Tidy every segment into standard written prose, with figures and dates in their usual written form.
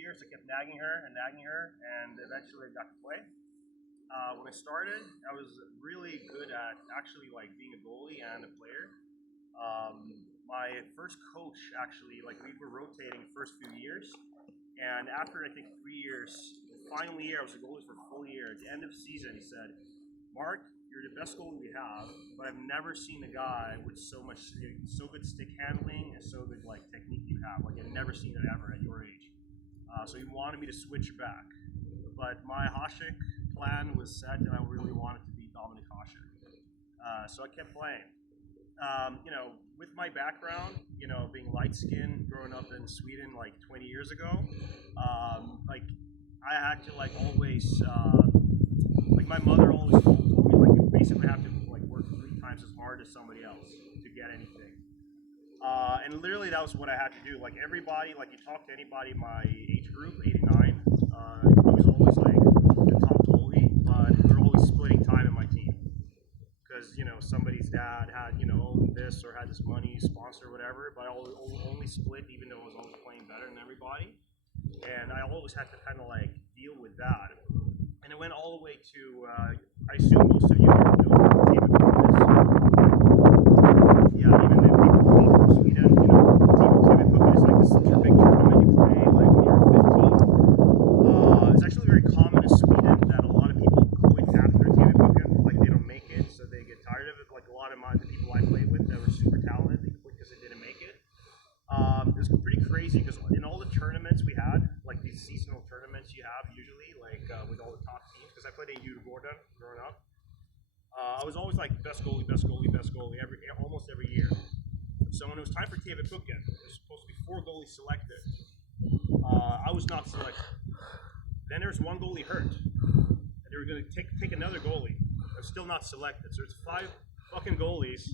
years, I kept nagging her, and eventually I got to play. When I started, I was really good at actually like being a goalie and a player. My first coach actually, like we were rotating the first few years, and after I think 3 years, the final year, I was a goalie for a full year. At the end of the season, he said, "Mark, you're the best goalie we have, but I've never seen a guy with so good stick handling and so good like technique you have. Like I've never seen it ever at your age." So he wanted me to switch back, but my Hasek plan was set, and I really wanted to be Dominic Hasek. So I kept playing. With my background, being light skinned, growing up in Sweden like 20 years ago, like I had to like always, like my mother always told me like you basically have to like work 3 times as hard as somebody else to get anything. And literally that was what I had to do. Like everybody, like you talk to anybody my age group, 89, I was always like the top goalie, but we were always splitting time in my team. Because somebody's dad had this or had this money sponsor or whatever, but I only split even though I was always playing better than everybody, and I always had to kind of like deal with that, and it went all the way to I assume most of you know David yeah, even the people from Sweden, David Puckett is like this big tournament you play like when you're 15. It's actually very common in Sweden that a lot of people quit after David Puckett, like they don't make it, so they get tired of it. Like a lot of the people I played with that were super talented, they quit because they didn't make it. It was pretty crazy because in all the tournaments we had, like these seasonal tournaments you have usually, like with all the top teams, because I played at juli growing up. I was always like best goalie, almost every year. So when it was time for David Puckett, there was supposed to be 4 goalies selected. I was not selected. Then there was 1 goalie hurt, and they were going to take another goalie. I was still not selected. So it's 5 fucking goalies,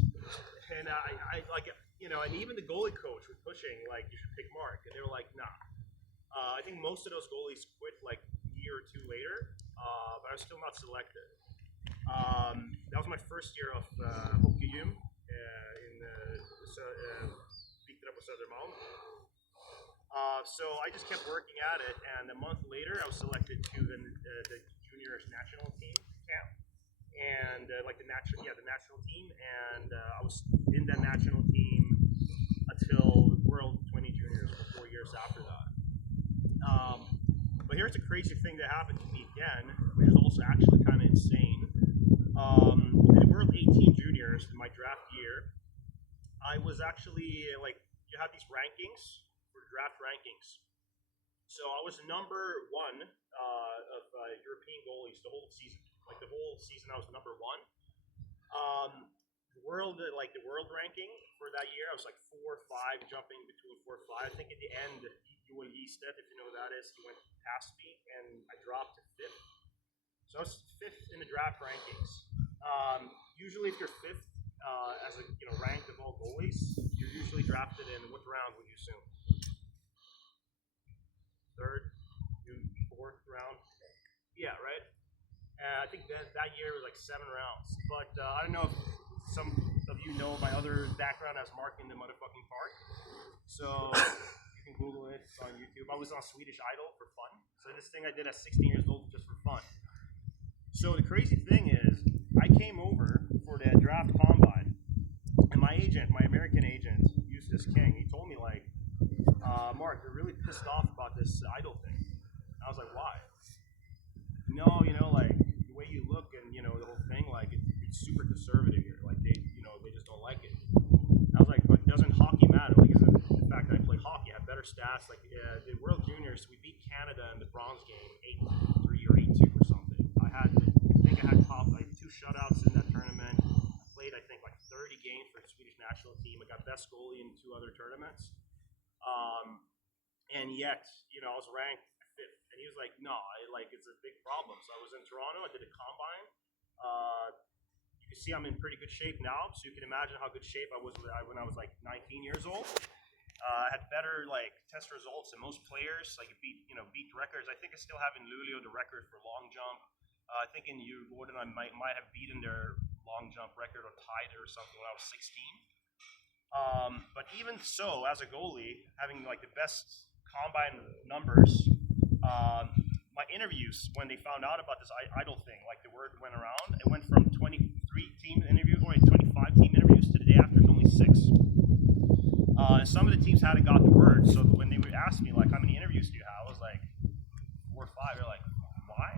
and I like and even the goalie coach was pushing like you should pick Mark, and they were like, nah. I think most of those goalies quit like a year or 2 later, but I was still not selected. That was my first year of hockey gym in Victor på Södermalm. So I just kept working at it, and a month later, I was selected to the juniors national team camp, and the national team, and I was in that national team until World 20 Juniors for 4 years after that. But here's a crazy thing that happened to me again, which is also actually kind of insane. In the World 18 Juniors, in my draft year, I was actually like, you have these rankings for draft rankings. So I was number 1 of European goalies the whole season. Like the whole season, I was number 1. The world ranking for that year, I was like 4 or 5, jumping between 4 or 5. I think at the end, Joel Easted, if you know who that is, he went past me, and I dropped to 5th. So I was 5th in the draft rankings. Usually, if you're 5th as a ranked of all goalies, you're usually drafted in what round would you assume? 3rd, 4th round. Yeah, right. I think that year was like 7 rounds. But I don't know if some of you know my other background as Mark in the motherfucking park. So you can Google it. It's on YouTube. I was on Swedish Idol for fun. So this thing I did at 16 years old just for fun. So the crazy thing is, I came over for the draft combine, and my American agent, Eustace King, he told me like, Mark, you're really pissed off about this Idol thing. And I was like, why? No, like the way you look and the whole thing, like it's super conservative here. Like they just don't like it. And I was like, but doesn't hockey matter? Because the fact that I play hockey, I have better stats. Like the World Juniors, we beat Canada in the bronze game 8-3 or 8-2 or something. I think I had 2 shutouts in that tournament. I played I think like 30 games for the Swedish national team. I got best goalie in 2 other tournaments. And yet, I was ranked 5th. And he was like, no, it's a big problem. So I was in Toronto, I did a combine. You can see I'm in pretty good shape now, so you can imagine how good shape I was when I was like 19 years old. I had better test results than most players. Like beat records. I think I still have in Luleå the record for long jump. I think in Gordon I might have beaten their long jump record or tied it or something when I was 16. But even so, as a goalie, having like the best combine numbers my interviews, when they found out about this idol thing, like the word went around, it went from 23 team interviews, or 25 team interviews, to the day after, only 6. Some of the teams hadn't got the word, so when they would ask me, like, how many interviews do you have? I was like, 4 or 5. They're like, why?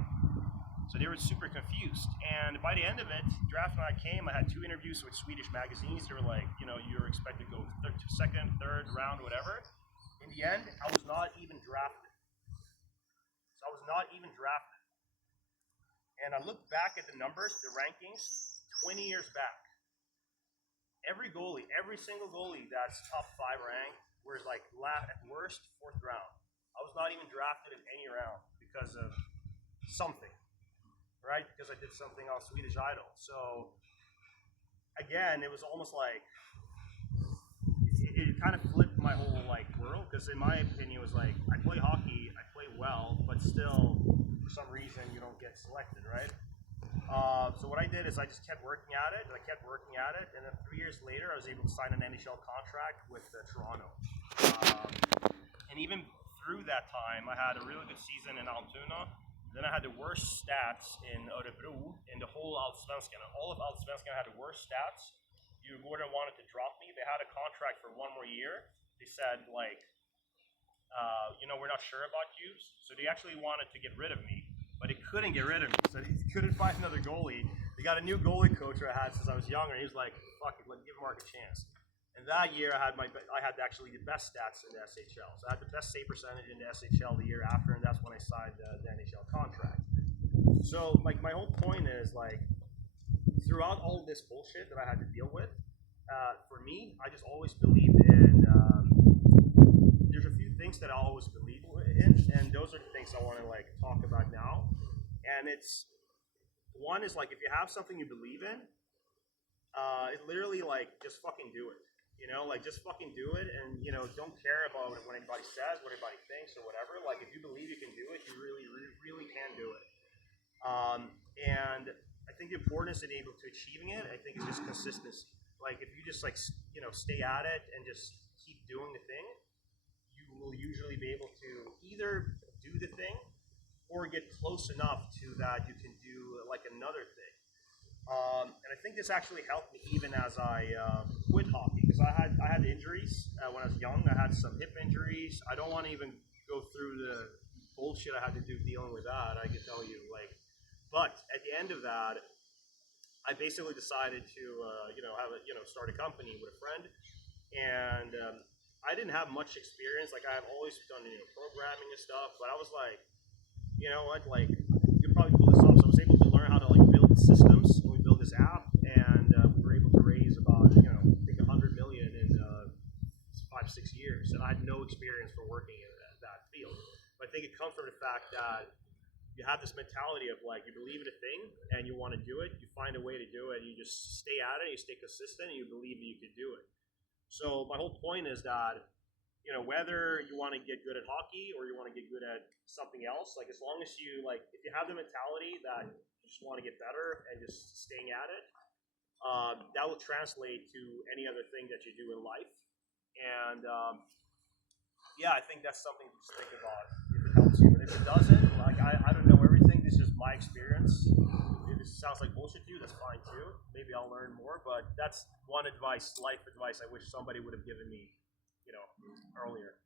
So they were super confused. And by the end of it, draft night came, I had 2 interviews with Swedish magazines. They were like, you're expected to go second, third round, whatever. In the end, I was not even drafted. So I was not even drafted. And I look back at the numbers, the rankings, 20 years back. Every single goalie that's top 5 ranked was like at worst 4th round. I was not even drafted in any round because of something, right? Because I did something on Swedish Idol. So again, it was almost like it kind of flipped my whole like world, because in my opinion, it was like, I play hockey, I play well, but still for some reason you don't get selected, right? So what I did is I just kept working at it, and then 3 years later, I was able to sign an NHL contract with Toronto. And even through that time, I had a really good season in Altoona. Then I had the worst stats in Örebro in the whole Allsvenskan. All of Allsvenskan had the worst stats. You would have wanted to drop me. They had a contract for 1 more year. They said, like, we're not sure about you. So they actually wanted to get rid of me, but they couldn't get rid of me. So they couldn't find another goalie. They got a new goalie coach I had since I was younger. He was like, fuck it, give Mark a chance. And that year I had actually the best stats in the SHL. So I had the best save percentage in the SHL the year after, and that's when I signed the NHL contract. So like my whole point is, like, throughout all this bullshit that I had to deal with, for me, I just always believed in, there's a few things that I always believe in, and those are the things I want to like talk about now. And one is like, if you have something you believe in, it literally like, just fucking do it. Like, just fucking do it, and don't care about what anybody says, what anybody thinks, or whatever. Like, if you believe you can do it, you really, really, really can do it. And I think the importance in able to achieving it, I think, is just consistency. Like, if you just like stay at it and just keep doing the thing, you will usually be able to either do the thing or get close enough to that you can do like another thing. And I think this actually helped me even as I quit hockey, because I had injuries when I was young. I had some hip injuries. I don't want to even go through the bullshit I had to do dealing with that. I can tell you, like, but at the end of that, I basically decided to start a company with a friend, and I didn't have much experience. Like, I've always done programming and stuff, but I was like, you know what, like, you could probably pull this off. So I was able to learn how to like build systems. We built this app, and we were able to raise about I think 100 million in 5-6 years, and I had no experience for working in that field. But I think it comes from the fact that you have this mentality of like, you believe in a thing and you want to do it, you find a way to do it, you just stay at it, you stay consistent, and you believe that you can do it. So my whole point is that whether you want to get good at hockey or you want to get good at something else, like, as long as you like, if you have the mentality that you just want to get better and just staying at it, that will translate to any other thing that you do in life. And yeah, I think that's something to just think about if it helps you. And if it doesn't, like, I don't know everything. This is my experience. If it sounds like bullshit to you, that's fine too. Maybe I'll learn more, but that's one life advice I wish somebody would have given me, earlier.